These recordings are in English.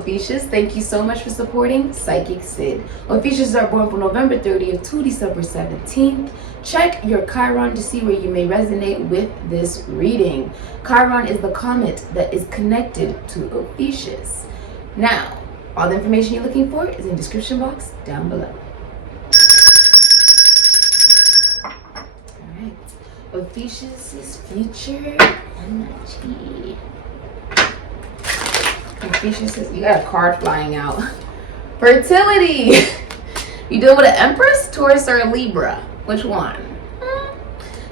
Ophiuchus. Thank you so much for supporting SIKIKSYD. Ophiuchus are born from November 30th to December 17th. Check your Chiron to see where you may resonate with this reading. Chiron is the comet that is connected to Ophiuchus. Now, all the information you're looking for is in the description box down below. Alright, Ophiuchus' future energy. Ophiuchus, you got a card flying out. Fertility. You deal with an Empress, Taurus, or a Libra? Which one?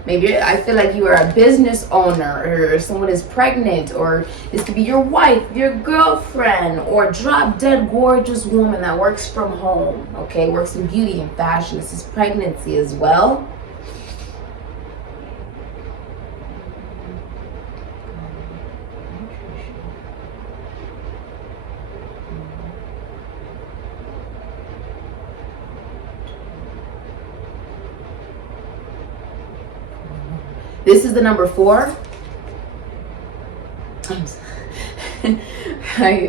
Maybe I feel like you are a business owner, or someone is pregnant, or this could be your wife, your girlfriend, or drop dead gorgeous woman that works from home. Okay, works in beauty and fashion. This is pregnancy as well. This is the number 4.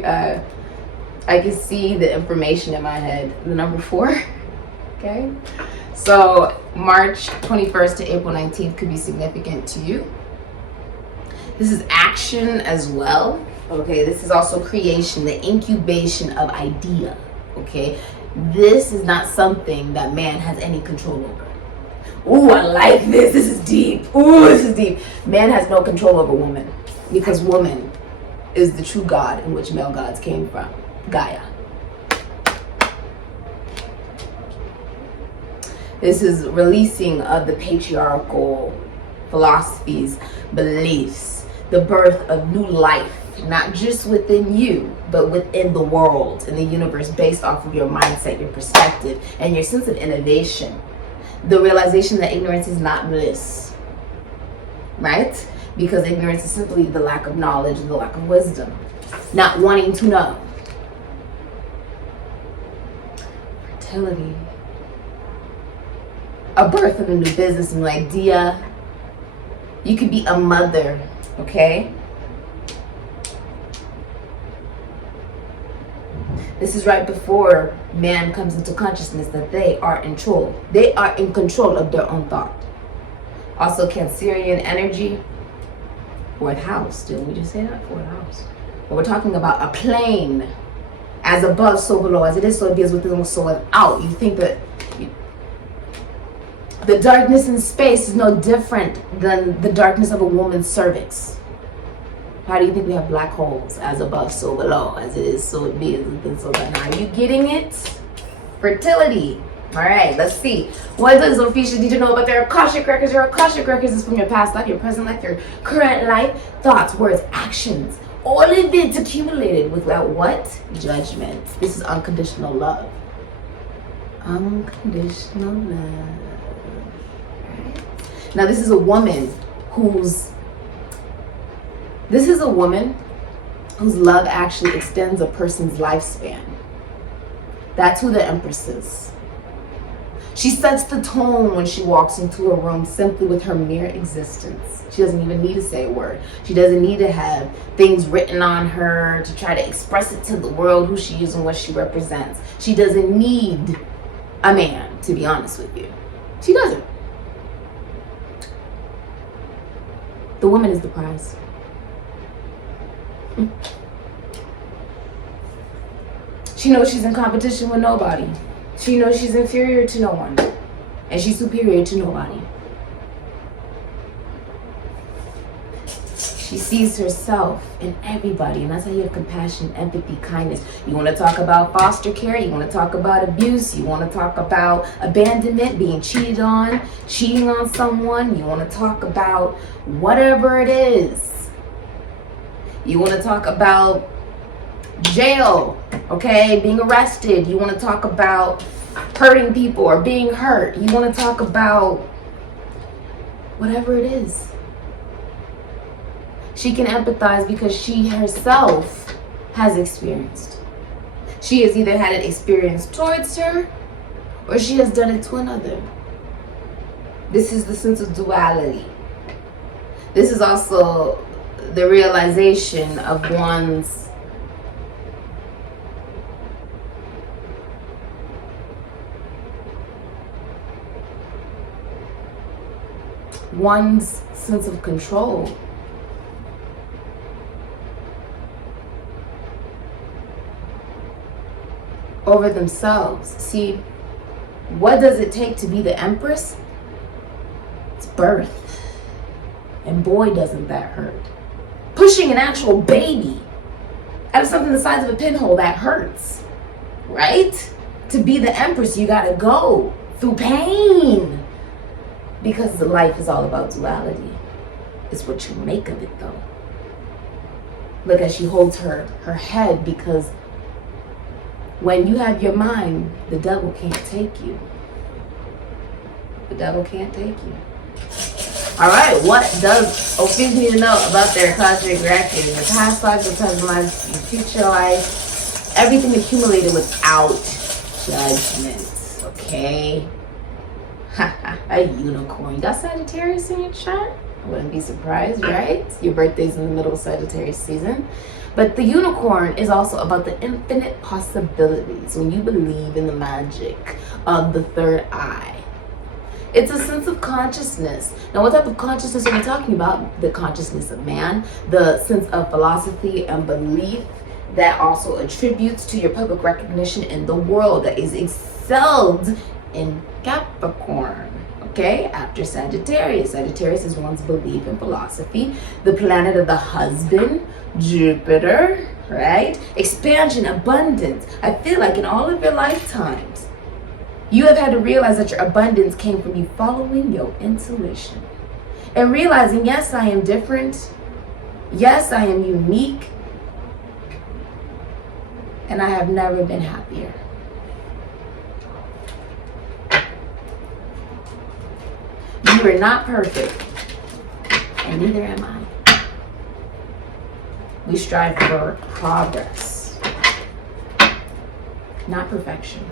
I can see the information in my head. The number 4. Okay. So March 21st to April 19th could be significant to you. This is action as well. Okay. This is also creation, the incubation of idea. Okay. This is not something that man has any control over. Ooh, I like this. This is deep. Ooh, this is deep. Man has no control over woman, because woman is the true god in which male gods came from, Gaia. This is releasing of the patriarchal philosophies, beliefs, the birth of new life, not just within you, but within the world, in the universe, based off of your mindset, your perspective, and your sense of innovation. The realization that ignorance is not bliss, right? Because ignorance is simply the lack of knowledge and the lack of wisdom, not wanting to know. Fertility, a birth of a new business, a new idea. You could be a mother, okay? This is right before man comes into consciousness that they are in control. They are in control of their own thought. Also, Cancerian energy. 4th house. Didn't we just say that? 4th house. But we're talking about a plane. As above, so below. As it is, so it is within, so without. You think that the darkness in space is no different than the darkness of a woman's cervix. How do you think we have black holes? As above, so below. As it is, so it be. And so that. Are you getting it? Fertility. All right, let's see. What does Ophiuchus need to know about their Akashic records? Your Akashic records is from your past life, your present life, your current life, thoughts, words, actions. All of it accumulated without what? Judgment. This is unconditional love. Unconditional love. Right? Now, this is a woman whose love actually extends a person's lifespan. That's who the Empress is. She sets the tone when she walks into a room simply with her mere existence. She doesn't even need to say a word. She doesn't need to have things written on her to try to express it to the world who she is and what she represents. She doesn't need a man, to be honest with you. She doesn't. The woman is the prize. She knows she's in competition with nobody. She knows she's inferior to no one. And she's superior to nobody. She sees herself in everybody. And that's how you have compassion, empathy, kindness. You want to talk about foster care. You want to talk about abuse. You want to talk about abandonment, being cheated on, cheating on someone. You want to talk about whatever it is. You want to talk about jail, okay, being arrested. You want to talk about hurting people or being hurt. You want to talk about whatever it is. She can empathize because she herself has experienced. She has either had it experienced towards her or she has done it to another. This is the sense of duality. This is also the realization of one's one's sense of control over themselves. See, what does it take to be the Empress? It's birth. And boy, doesn't that hurt. Pushing an actual baby out of something the size of a pinhole, that hurts, right? To be the Empress, you gotta go through pain, because life is all about duality. It's what you make of it, though. Look as she holds her head, because when you have your mind, the devil can't take you. The devil can't take you. All right, what does Ophiuchus need to know about their cosmic record? Your past life, your present life, your future life, everything accumulated without judgment, okay? A unicorn. You got Sagittarius in your chart? I wouldn't be surprised, right? Your birthday's in the middle of Sagittarius season. But the unicorn is also about the infinite possibilities when you believe in the magic of the third eye. It's a sense of consciousness. Now, what type of consciousness are we talking about? The consciousness of man, the sense of philosophy and belief that also attributes to your public recognition in the world, that is excelled in Capricorn, okay? After Sagittarius. Sagittarius is one's belief in philosophy, the planet of the husband, Jupiter, right? Expansion, abundance. I feel like in all of your lifetimes, you have had to realize that your abundance came from you following your intuition and realizing, yes, I am different. Yes, I am unique. And I have never been happier. You are not perfect, and neither am I. We strive for progress, not perfection.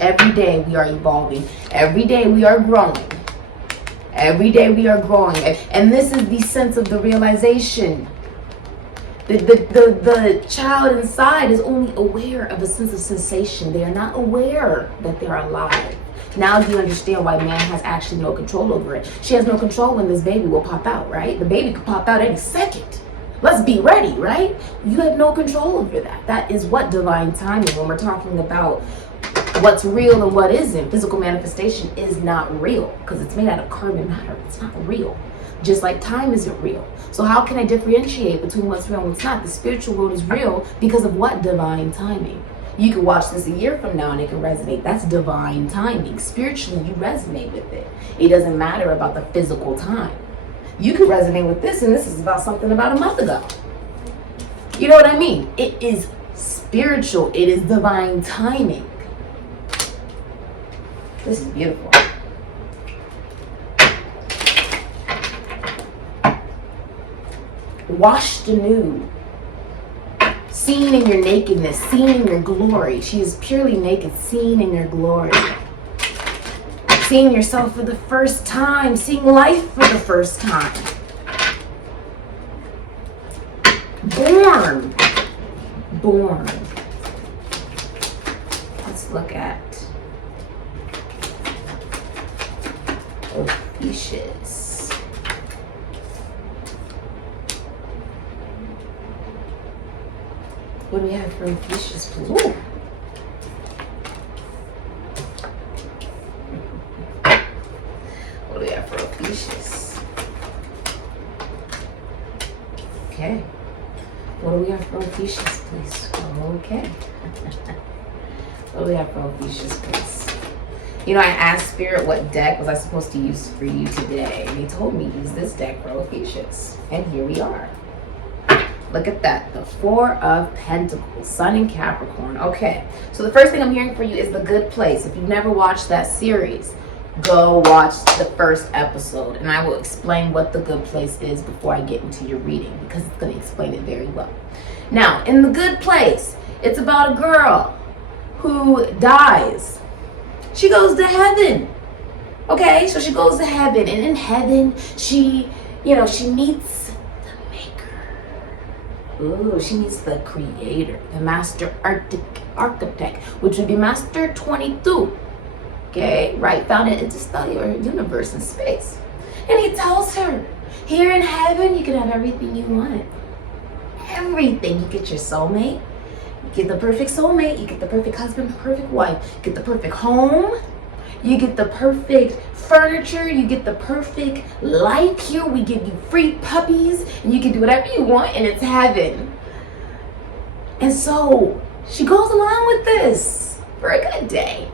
Every day we are evolving. Every day we are growing. Every day we are growing. And this is the sense of the realization. The child inside is only aware of a sense of sensation. They are not aware that they're alive. Now you understand why man has actually no control over it. She has no control when this baby will pop out, right? The baby could pop out any second. Let's be ready, right? You have no control over that. That is what divine timing, when we're talking about what's real and what isn't. Physical manifestation is not real because it's made out of carbon matter. It's not real. Just like time isn't real. So how can I differentiate between what's real and what's not? The spiritual world is real because of what? Divine timing. You can watch this a year from now and it can resonate. That's divine timing. Spiritually, you resonate with it. It doesn't matter about the physical time. You can resonate with this, and this is about something about a month ago. You know what I mean? It is spiritual. It is divine timing. This is beautiful. Washed anew. Seen in your nakedness, seen in your glory. She is purely naked, seen in your glory. Seeing yourself for the first time, seeing life for the first time. Born. Let's look at Ophiuchus. What do we have for Ophiuchus, please? Ooh. What do we have for Ophiuchus? Okay. What do we have for Ophiuchus, please? Okay. What do we have for Ophiuchus, please? You know, I asked Spirit what deck was I supposed to use for you today, and he told me use this deck for Ophiuchus. And here we are. Look at that, the Four of Pentacles, Sun in Capricorn. Okay, so the first thing I'm hearing for you is The Good Place. If you've never watched that series, go watch the first episode, and I will explain what The Good Place is before I get into your reading, because it's going to explain it very well. Now, in The Good Place, it's about a girl who dies. She goes to heaven. Okay, so she goes to heaven, and in heaven, she meets she meets the creator, the master architect, which would be Master 22. okay, right, found an interstellar universe in space. And he tells her, here in heaven, you can have everything you want. Everything. You get your soulmate, you get the perfect soulmate, you get the perfect husband, the perfect wife, you get the perfect home, you get the perfect furniture, you get the perfect life here. We give you free puppies, and you can do whatever you want, and it's heaven. And so she goes along with this for a good day.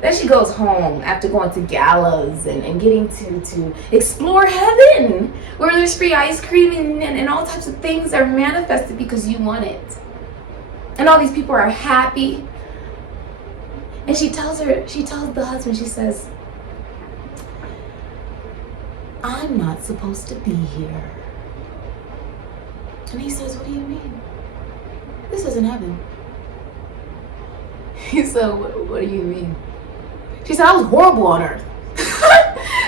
Then she goes home after going to galas and getting to explore heaven, where there's free ice cream and all types of things are manifested because you want it. And all these people are happy. And she tells the husband, she says, I'm not supposed to be here. And he says, what do you mean? This isn't heaven. He said, what do you mean? She said, I was horrible on earth.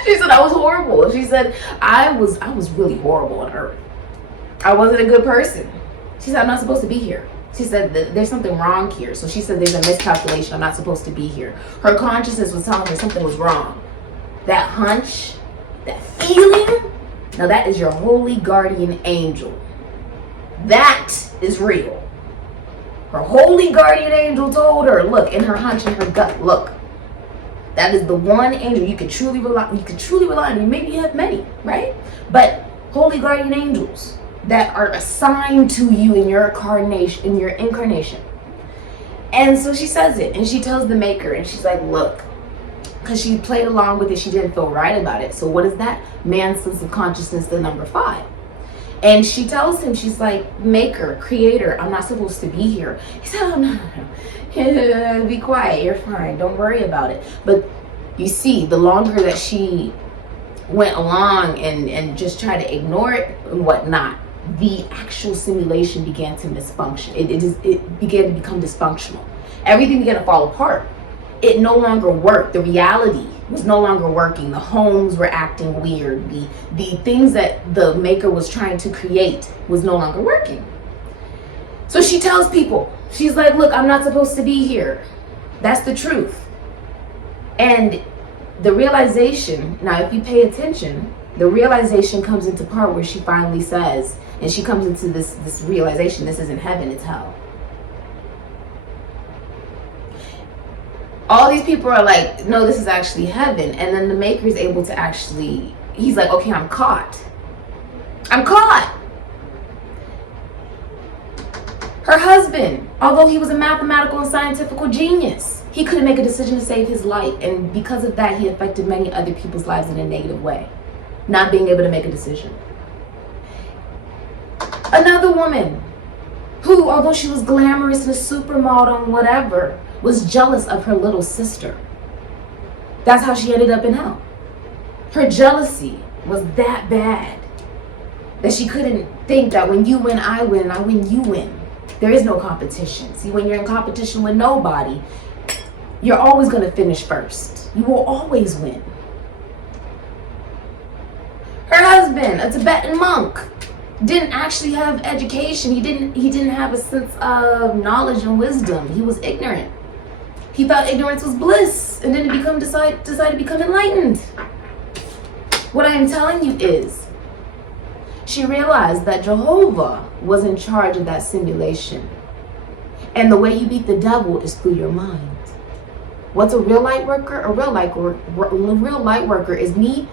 She said, I was horrible. She said, I was really horrible on earth. I wasn't a good person. She said, I'm not supposed to be here. She said, there's something wrong here. So she said, there's a miscalculation. I'm not supposed to be here. Her consciousness was telling her something was wrong. That hunch, that feeling, now that is your holy guardian angel. That is real. Her holy guardian angel told her, look, in her hunch, in her gut, look, that is the one angel you can truly rely on. Maybe you have many, right? But holy guardian angels that are assigned to you in your incarnation. And so she says it, and she tells the maker, and she's like, look, because she played along with it, she didn't feel right about it. So what is that? Man's sense of consciousness, the number 5. And she tells him, she's like, maker, creator, I'm not supposed to be here. He said, oh, no. Be quiet, you're fine, don't worry about it. But you see, the longer that she went along and just tried to ignore it and whatnot, the actual simulation began to misfunction. It began to become dysfunctional. Everything began to fall apart. It no longer worked. The reality was no longer working. The homes were acting weird. The things that the maker was trying to create was no longer working. So she tells people, she's like, look, I'm not supposed to be here. That's the truth. And the realization, now if you pay attention, the realization comes into part where she finally says, and she comes into this realization, this isn't heaven, it's hell. All these people are like, no, this is actually heaven. And then the maker is able to actually, he's like, okay, I'm caught. I'm caught. Her husband, although he was a mathematical and scientific genius, he couldn't make a decision to save his life. And because of that, he affected many other people's lives in a negative way. Not being able to make a decision. Another woman who, although she was glamorous and a supermodel and whatever, was jealous of her little sister. That's how she ended up in hell. Her jealousy was that bad that she couldn't think that when you win, I win, and I win, you win. There is no competition. See, when you're in competition with nobody, you're always going to finish first. You will always win. Her husband, a Tibetan monk, didn't actually have education. He didn't have a sense of knowledge and wisdom. He was ignorant. He thought ignorance was bliss, and then decided to become enlightened. What I am telling you is, she realized that Jehovah was in charge of that simulation. And the way you beat the devil is through your mind. What's a real light worker? A real light worker is me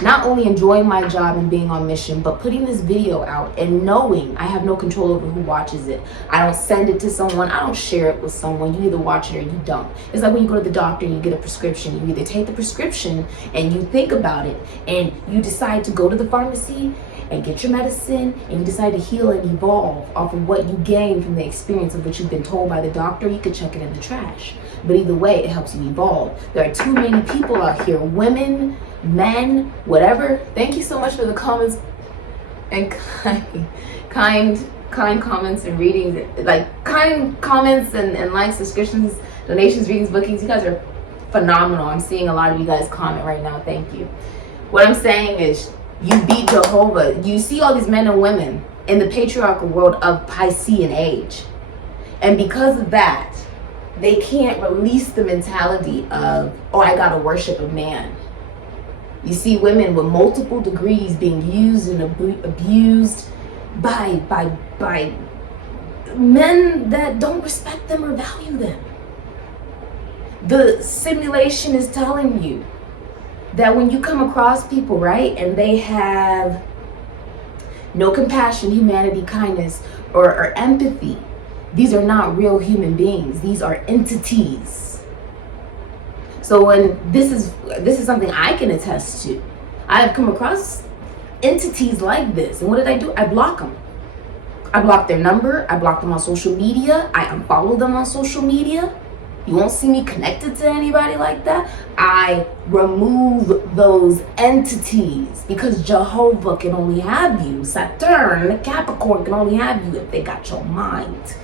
not only enjoying my job and being on mission, but putting this video out and knowing I have no control over who watches it. I don't send it to someone. I don't share it with someone. You either watch it or you don't. It's like when you go to the doctor and you get a prescription. You either take the prescription and you think about it and you decide to go to the pharmacy and get your medicine, and you decide to heal and evolve off of what you gain from the experience of what you've been told by the doctor. You could chuck it in the trash. But either way, it helps you evolve. There are too many people out here, women, men, whatever. Thank you so much for the comments and kind comments and readings, like kind comments and likes, subscriptions, donations, readings, bookings. You guys are phenomenal. I'm seeing a lot of you guys comment right now. Thank you. What I'm saying is, you beat Jehovah. You see all these men and women in the patriarchal world of Piscean age. And because of that, they can't release the mentality of, oh, I gotta worship a man. You see women with multiple degrees being used and abused by men that don't respect them or value them. The simulation is telling you that when you come across people, right, and they have no compassion, humanity, kindness, or empathy, these are not real human beings. These are entities. So when this is something I can attest to. I have come across entities like this, and what did I do? I block them. I block their number. I block them on social media. I unfollow them on social media. You won't see me connected to anybody like that. I remove those entities because Jehovah can only have you. Saturn, the Capricorn, can only have you if they got your mind.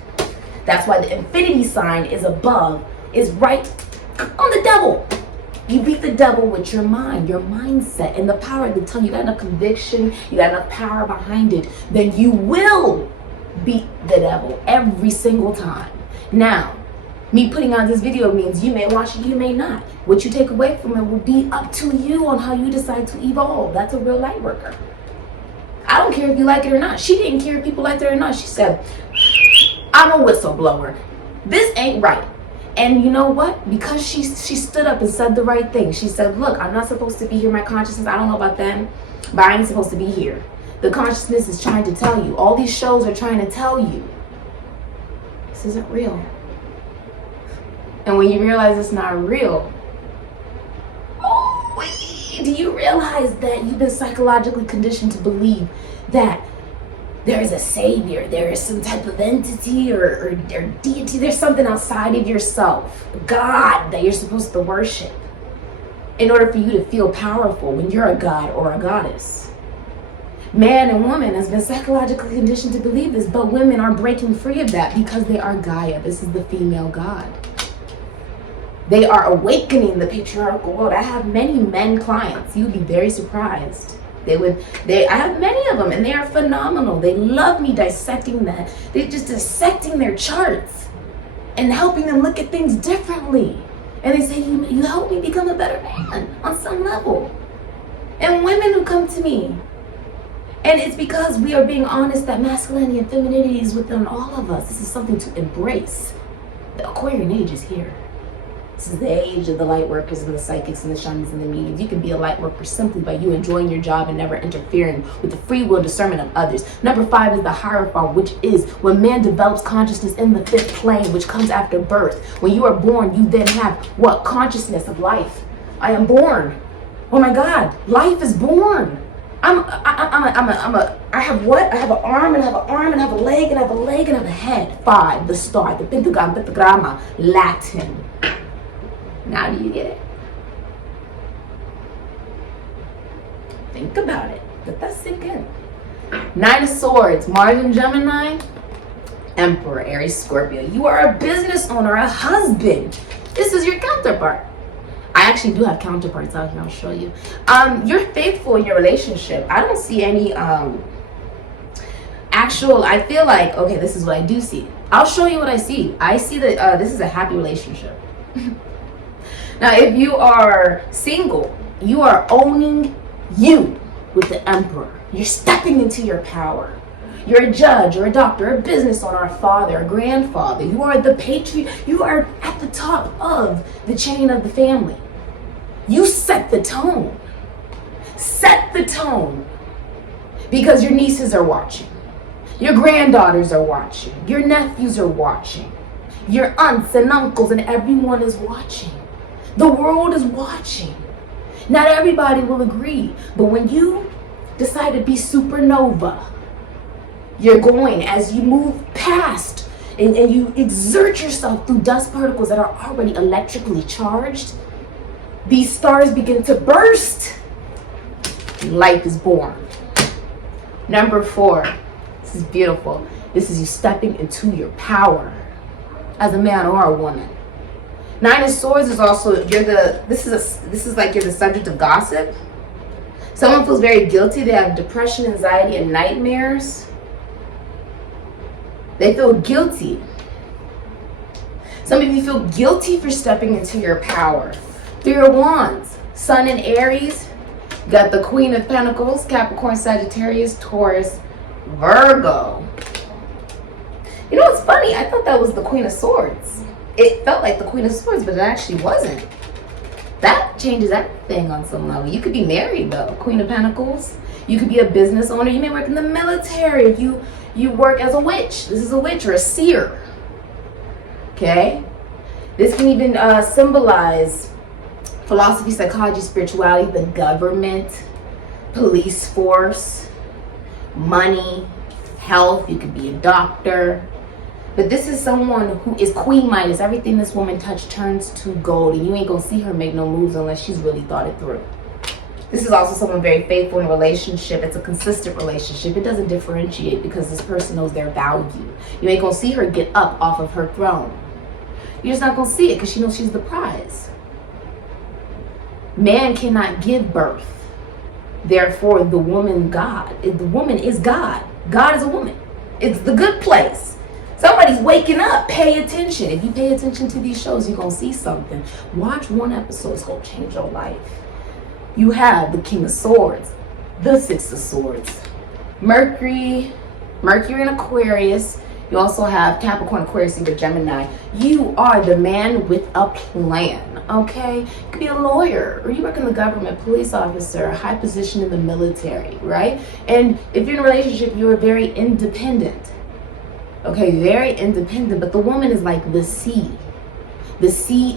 That's why the infinity sign is above, is right on the devil. You beat the devil with your mind, your mindset, and the power of the tongue. You got enough conviction, you got enough power behind it, then you will beat the devil every single time. Now, me putting out this video means you may watch it, you may not. What you take away from it will be up to you on how you decide to evolve. That's a real light worker. I don't care if you like it or not. She didn't care if people liked it or not. She said, I'm a whistleblower. This ain't right. And you know what? Because she stood up and said the right thing. She said, look, I'm not supposed to be here. My consciousness, I don't know about them, but I ain't supposed to be here. The consciousness is trying to tell you. All these shows are trying to tell you. This isn't real. And when you realize it's not real, do you realize that you've been psychologically conditioned to believe that there is a savior, there is some type of entity or deity, there's something outside of yourself, God, that you're supposed to worship in order for you to feel powerful when you're a god or a goddess. Man and woman has been psychologically conditioned to believe this, but women are breaking free of that because they are Gaia. This is the female god. They are awakening the patriarchal world. I have many men clients. You'd be very surprised. I have many of them, and they are phenomenal. They love me dissecting that. They're just dissecting their charts and helping them look at things differently. And they say, you help me become a better man on some level. And women who come to me, and it's because we are being honest that masculinity and femininity is within all of us. This is something to embrace. The Aquarian age is here. This is the age of the light workers and the psychics and the shamans and the mediums. You can be a light worker simply by you enjoying your job and never interfering with the free will discernment of others. Number 5 is the Hierophant, which is when man develops consciousness in the 5th plane, which comes after birth. When you are born, you then have what? Consciousness of life. I am born. Oh my God, life is born. I have what? I have an arm and I have an arm and I have a leg and I have a leg and I have a head. 5, the star, the pentagon, pentagramma, Latin. Now do you get it? Think about it. Let that sink in. 9 of Swords, Mars and Gemini, Emperor, Aries, Scorpio. You are a business owner, a husband. This is your counterpart. I actually do have counterparts out here. I'll show you. You're faithful in your relationship. I don't see any actual, I feel like, okay, this is what I do see. I'll show you what I see. I see that this is a happy relationship. Now, if you are single, you are owning you with the Emperor. You're stepping into your power. You're a judge or a doctor, a business owner, a father, a grandfather. You are the patriarch. You are at the top of the chain of the family. You set the tone. Set the tone. Because your nieces are watching. Your granddaughters are watching. Your nephews are watching. Your aunts and uncles and everyone is watching. The world is watching. Not everybody will agree, but when you decide to be supernova, you're going, as you move past and you exert yourself through dust particles that are already electrically charged, these stars begin to burst. Life is born. Number 4, this is beautiful. This is you stepping into your power as a man or a woman. 9 of Swords is also, this is like you're the subject of gossip. Someone feels very guilty. They have depression, anxiety, and nightmares. They feel guilty. Some of you feel guilty for stepping into your power. Three of Wands, Sun in Aries, got the Queen of Pentacles, Capricorn, Sagittarius, Taurus, Virgo. You know what's funny? I thought that was the Queen of Swords. It felt like the Queen of Swords, but it actually wasn't. That changes everything on some level. You could be married though, Queen of Pentacles. You could be a business owner. You may work in the military. You work as a witch. This is a witch or a seer. Okay? This can even symbolize philosophy, psychology, spirituality, the government, police force, money, health. You could be a doctor. But this is someone who is Queen Midas. Everything this woman touched turns to gold. And you ain't going to see her make no moves unless she's really thought it through. This is also someone very faithful in a relationship. It's a consistent relationship. It doesn't differentiate because this person knows their value. You ain't going to see her get up off of her throne. You're just not going to see it because she knows she's the prize. Man cannot give birth. Therefore, the woman is God. God is a woman. It's the good place. Somebody's waking up. Pay attention. If you pay attention to these shows, you're going to see something. Watch one episode. It's going to change your life. You have the King of Swords, the Six of Swords, Mercury in Aquarius. You also have Capricorn, Aquarius, and Gemini. You are the man with a plan, okay? You could be a lawyer, or you work in the government, police officer, a high position in the military, right? And if you're in a relationship, you are very independent, okay? Very independent, but the woman is like the sea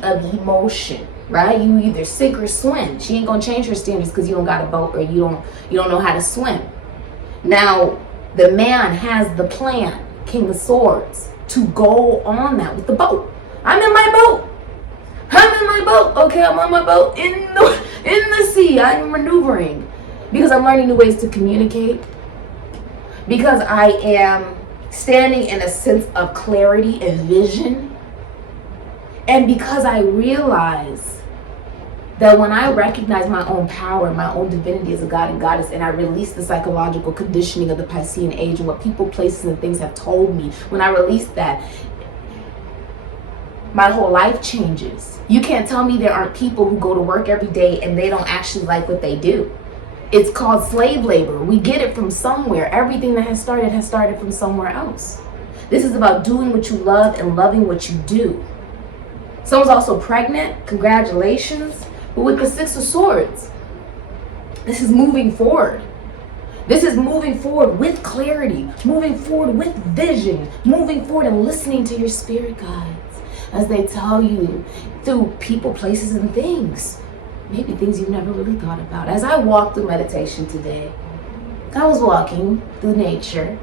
of emotion, right? You either sink or swim. She ain't gonna change her standards because you don't got a boat or you don't know how to swim. Now, the man has the plan, King of Swords, to go on that with the boat. I'm in my boat. Okay, I'm on my boat in the sea. I'm maneuvering because I'm learning new ways to communicate. Because I am standing in a sense of clarity and vision. And because I realize that when I recognize my own power, my own divinity as a god and goddess, and I release the psychological conditioning of the Piscean age and what people, places, and things have told me, when I release that, my whole life changes. You can't tell me there aren't people who go to work every day and they don't actually like what they do. It's called slave labor. We get it from somewhere. Everything that has started from somewhere else. This is about doing what you love and loving what you do. Someone's also pregnant. Congratulations. But with the Six of Swords, this is moving forward. This is moving forward with clarity, moving forward with vision, moving forward and listening to your spirit guides as they tell you through people, places, and things. Maybe things you've never really thought about. As I walked through meditation today, I was walking through nature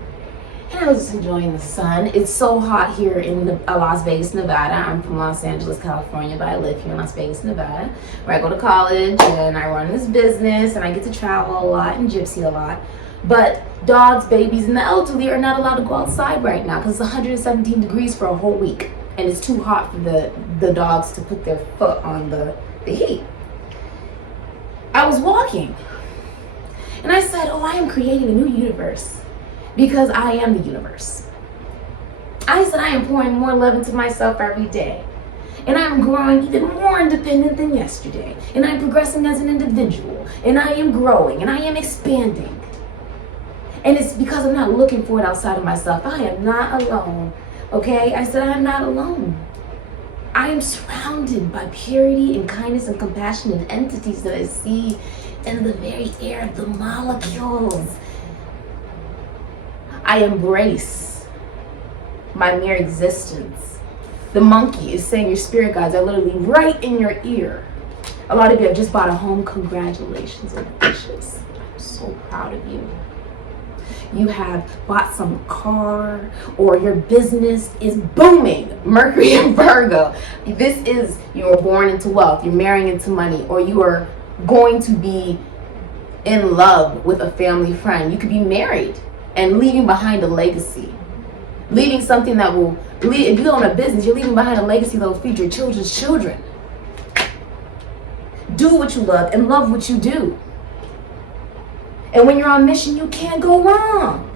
and I was just enjoying the sun. It's so hot here in Las Vegas, Nevada. I'm from Los Angeles, California, but I live here in Las Vegas, Nevada, where I go to college and I run this business and I get to travel a lot and gypsy a lot. But dogs, babies, and the elderly are not allowed to go outside right now because it's 117 degrees for a whole week. And it's too hot for the dogs to put their foot on the heat. I was walking and I said, oh, I am creating a new universe because I am the universe. I said, I am pouring more love into myself every day. And I'm growing even more independent than yesterday. And I'm progressing as an individual. And I am growing and I am expanding. And it's because I'm not looking for it outside of myself. I am not alone. Okay? I said, I'm not alone. I am surrounded by purity and kindness and compassion and entities that I see in the very air of the molecules. I embrace my mere existence. The monkey is saying your spirit guides are literally right in your ear. A lot of you have just bought a home. Congratulations, ambitious. I'm so proud of you. You have bought some car or your business is booming. Mercury and Virgo. This is, you were born into wealth. You're marrying into money, or you are going to be in love with a family friend. You could be married and leaving behind a legacy. Leaving something that will, if you own a business, you're leaving behind a legacy that will feed your children's children. Do what you love and love what you do. And when you're on mission, you can't go wrong.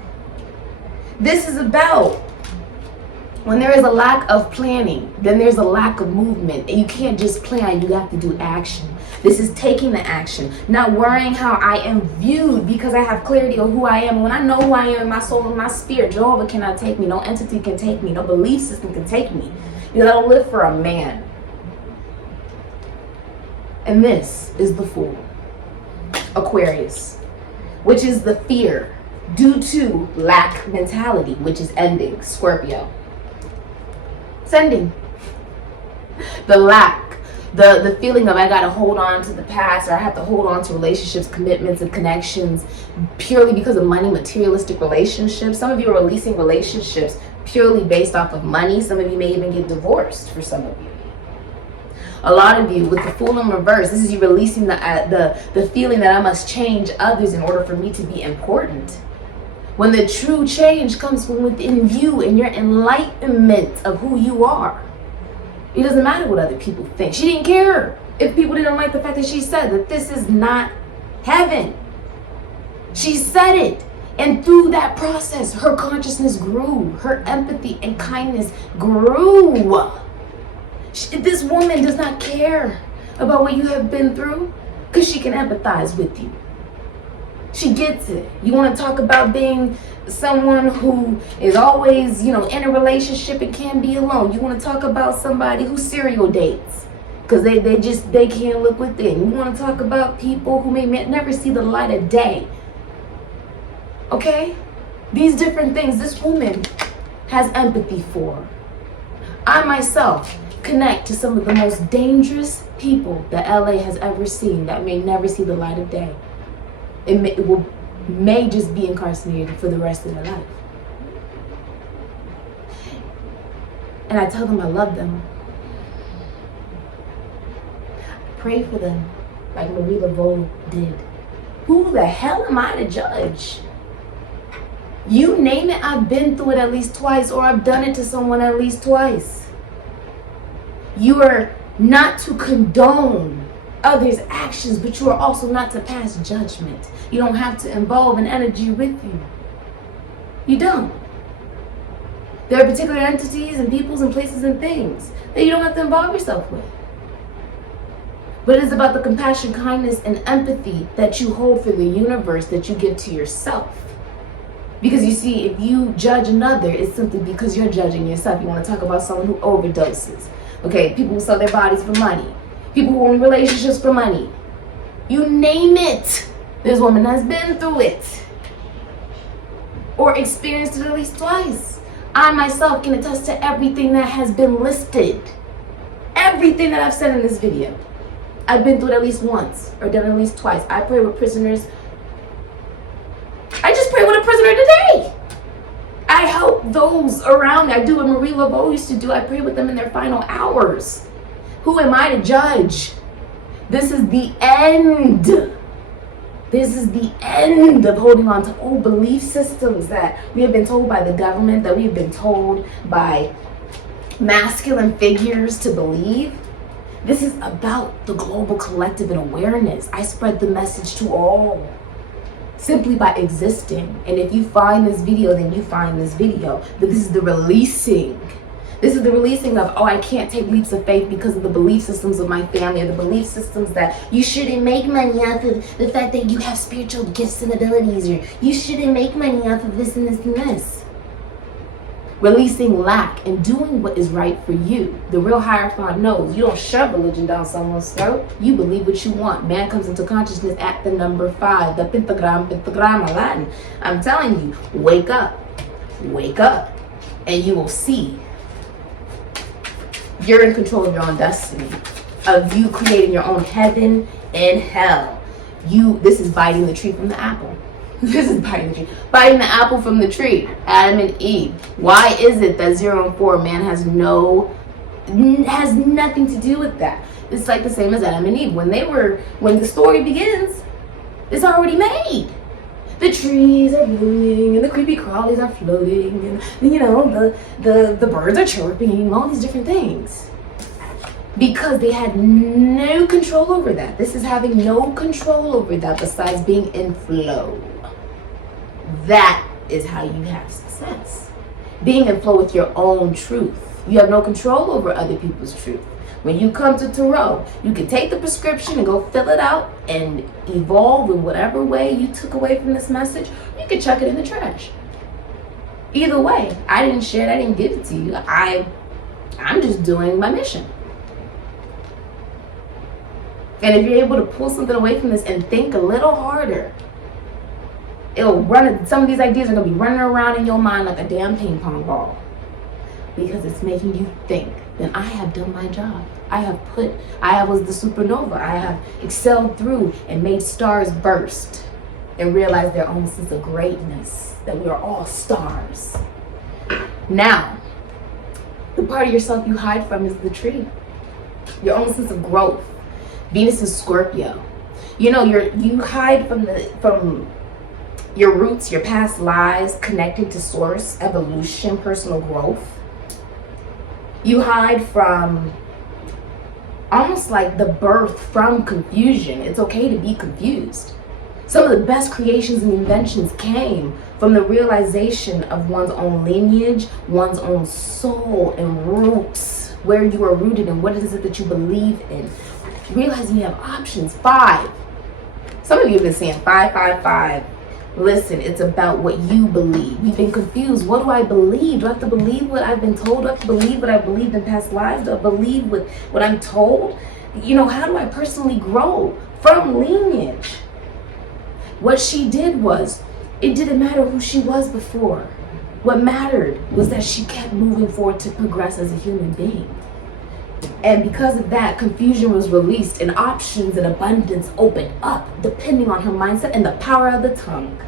This is about When there is a lack of planning, then there's a lack of movement. And you can't just plan, you have to do action. This is taking the action, not worrying how I am viewed, because I have clarity of who I am. When I know who I am in my soul and my spirit, Jehovah cannot take me, no entity can take me, no belief system can take me. Because I don't live for a man. And this is the Fool, Aquarius, which is the fear due to lack mentality, which is ending, Scorpio. Sending. The lack, the feeling of I gotta hold on to the past, or I have to hold on to relationships, commitments, and connections purely because of money, materialistic relationships. Some of you are releasing relationships purely based off of money. Some of you may even get divorced for some of you. A lot of you, with the Fool in reverse, this is you releasing the feeling that I must change others in order for me to be important. When the true change comes from within you and your enlightenment of who you are. It doesn't matter what other people think. She didn't care if people didn't like the fact that she said that this is not heaven. She said it. And through that process, her consciousness grew. Her empathy and kindness grew. This woman does not care about what you have been through because she can empathize with you. She gets it. You want to talk about being someone who is always, in a relationship and can't be alone. You want to talk about somebody who serial dates because they can't look within. You want to talk about people who may never see the light of day. Okay? These different things this woman has empathy for. I myself connect to some of the most dangerous people that LA has ever seen that may never see the light of day. It may just be incarcerated for the rest of their life. And I tell them I love them. I pray for them like Marie Laveau did. Who the hell am I to judge? You name it, I've been through it at least twice, or I've done it to someone at least twice. You are not to condone others' actions, but you are also not to pass judgment. You don't have to involve an energy with you. You don't. There are particular entities and peoples and places and things that you don't have to involve yourself with. But it is about the compassion, kindness, and empathy that you hold for the universe that you give to yourself. Because you see, if you judge another, it's simply because you're judging yourself. You want to talk about someone who overdoses. Okay, people who sell their bodies for money. People who are in relationships for money. You name it. This woman has been through it. Or experienced it at least twice. I myself can attest to everything that has been listed. Everything that I've said in this video. I've been through it at least once or done it at least twice. I pray with prisoners. I just pray with a prisoner today. I help those around me. I do what Marie Laveau used to do. I pray with them in their final hours. Who am I to judge? This is the end. This is the end of holding on to old belief systems that we have been told by the government, that we have been told by masculine figures to believe. This is about the global collective and awareness. I spread the message to all simply by existing. And if you find this video, then you find this video. But this is the releasing. This is the releasing of, I can't take leaps of faith because of the belief systems of my family, or the belief systems that you shouldn't make money off of the fact that you have spiritual gifts and abilities, or you shouldn't make money off of this and this and this. Releasing lack and doing what is right for you. The real Hierophant knows you don't shove religion down someone's throat. You believe what you want. Man comes into consciousness at the number 5, the pentagram Latin. I'm telling you, wake up, and you will see. You're in control of your own destiny, of you creating your own heaven and hell. This is biting the tree from the apple. This is biting the tree. Biting the apple from the tree. Adam and Eve. Why is it that 0 and 4 man has nothing to do with that? It's like the same as Adam and Eve. When the story begins, it's already made. The trees are blooming and the creepy crawlies are floating, and the birds are chirping, all these different things. Because they had no control over that. This is having no control over that besides being in flow. That is how you have success. being in flow with your own truth. You have no control over other people's truth. When you come to Tarot, you can take the prescription and go fill it out and evolve in whatever way you took away from this message. You can chuck it in the trash. Either way, I didn't share it, I didn't give it to you. I'm just doing my mission. And if you're able to pull something away from this and think a little harder, it'll run. Some of these ideas are going to be running around in your mind like a damn ping pong ball. Because it's making you think, then I have done my job. I was the supernova. I have excelled through and made stars burst and realize their own sense of greatness, that we are all stars. Now, the part of yourself you hide from is the tree. Your own sense of growth. Venus is Scorpio. You know, you hide from your roots, your past lives, connected to source, evolution, personal growth. You hide from almost like the birth from confusion. It's okay to be confused. Some of the best creations and inventions came from the realization of one's own lineage, one's own soul and roots, where you are rooted and what is it that you believe in. Realizing you have options. 5. Some of you have been saying 5, 5, 5. Listen, it's about what you believe. You've been confused. What do I believe? Do I have to believe what I've been told? Do I have to believe what I believed in past lives? Do I believe what I'm told? You know, how do I personally grow from lineage? What she did was, it didn't matter who she was before. What mattered was that she kept moving forward to progress as a human being. And because of that, confusion was released and options and abundance opened up depending on her mindset and the power of the tongue.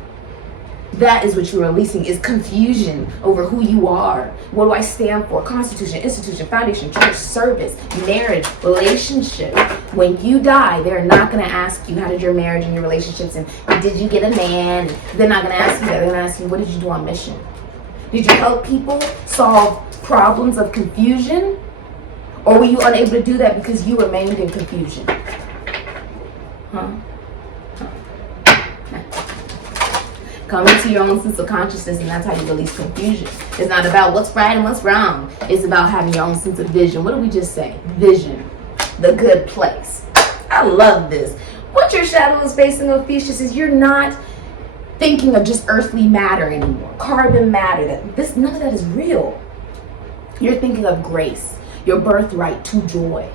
That is what you're releasing, is confusion over who you are. What do I stand for? Constitution, institution, foundation, church, service, marriage, relationship. When you die, they're not going to ask you, how did your marriage and your relationships, and did you get a man? They're not going to ask you that. They're going to ask you, what did you do on mission? Did you help people solve problems of confusion? Or were you unable to do that because you remained in confusion? Come into your own sense of consciousness, and that's how you release confusion. It's not about what's right and what's wrong. It's about having your own sense of vision. What did we just say? Vision. The good place. I love this. What your shadow is facing, Ophiuchus, is you're not thinking of just earthly matter anymore. Carbon matter. None of that is real. You're thinking of grace. Your birthright to joy.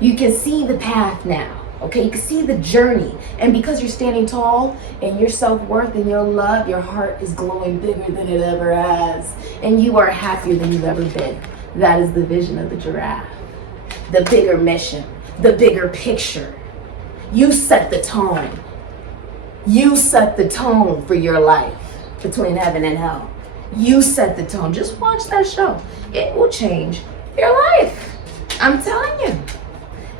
You can see the path now. Okay, you can see the journey. And because you're standing tall and your self-worth and your love, your heart is glowing bigger than it ever has. And you are happier than you've ever been. That is the vision of the giraffe. The bigger mission, the bigger picture. You set the tone. You set the tone for your life between heaven and hell. You set the tone. Just watch that show. It will change your life. I'm telling you.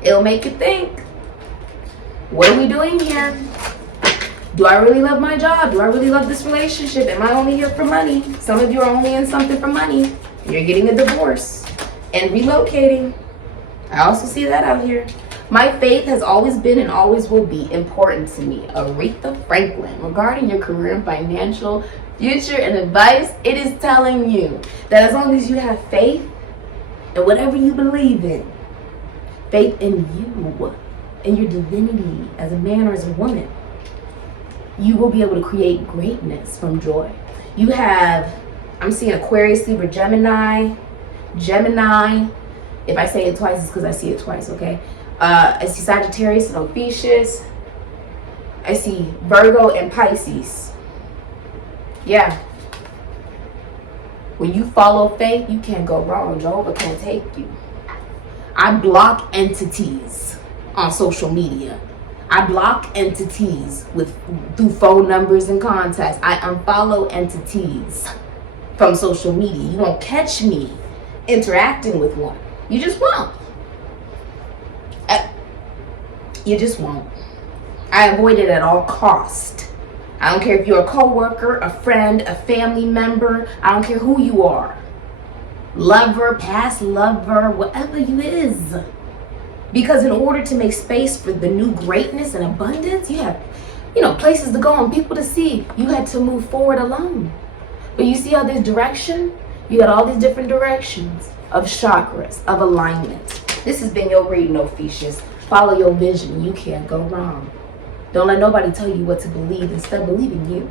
It'll make you think. What are we doing here? Do I really love my job? Do I really love this relationship? Am I only here for money? Some of you are only in something for money. You're getting a divorce and relocating. I also see that out here. My faith has always been and always will be important to me. Aretha Franklin. Regarding your career and financial future and advice, it is telling you that as long as you have faith in whatever you believe in, faith in you, in your divinity as a man or as a woman, you will be able to create greatness from joy. You have, I'm seeing Aquarius, Libra, Gemini. If I say it twice, it's because I see it twice, okay? I see Sagittarius and Ophiuchus. I see Virgo and Pisces. Yeah. When you follow faith, you can't go wrong. Jehovah can't take you. I block entities on social media. I block entities through phone numbers and contacts. I unfollow entities from social media. You won't catch me interacting with one. You just won't. You just won't. I avoid it at all cost. I don't care if you're a co-worker, a friend, a family member. I don't care who you are. Lover, past lover, whatever you is. Because in order to make space for the new greatness and abundance, you have, places to go and people to see. You had to move forward alone. But you see how there's direction? You got all these different directions of chakras, of alignment. This has been your reading, Ophiuchus. Follow your vision. You can't go wrong. Don't let nobody tell you what to believe. Instead, believe in you.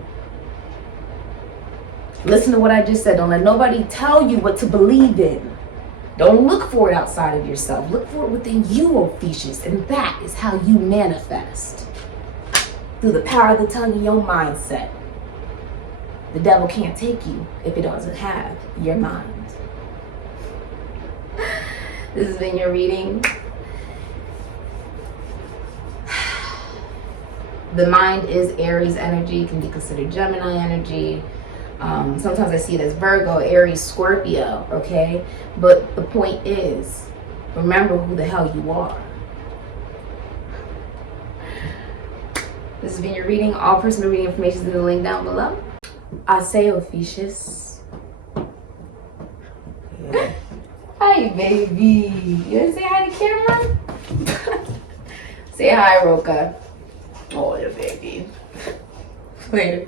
Listen to what I just said. Don't let nobody tell you what to believe in. Don't look for it outside of yourself. Look for it within you, Ophiuchus. And that is how you manifest. Through the power of the tongue and your mindset. The devil can't take you if it doesn't have your mind. This has been your reading. The mind is Aries energy, can be considered Gemini energy. Sometimes I see it as Virgo, Aries, Scorpio, okay? But the point is, remember who the hell you are. This has been your reading. All personal reading information is in the link down below. I say Ophiuchus. Yeah. Hi, baby. You want to say hi to camera? Say hi, Roka. Oh, yeah, baby. Later.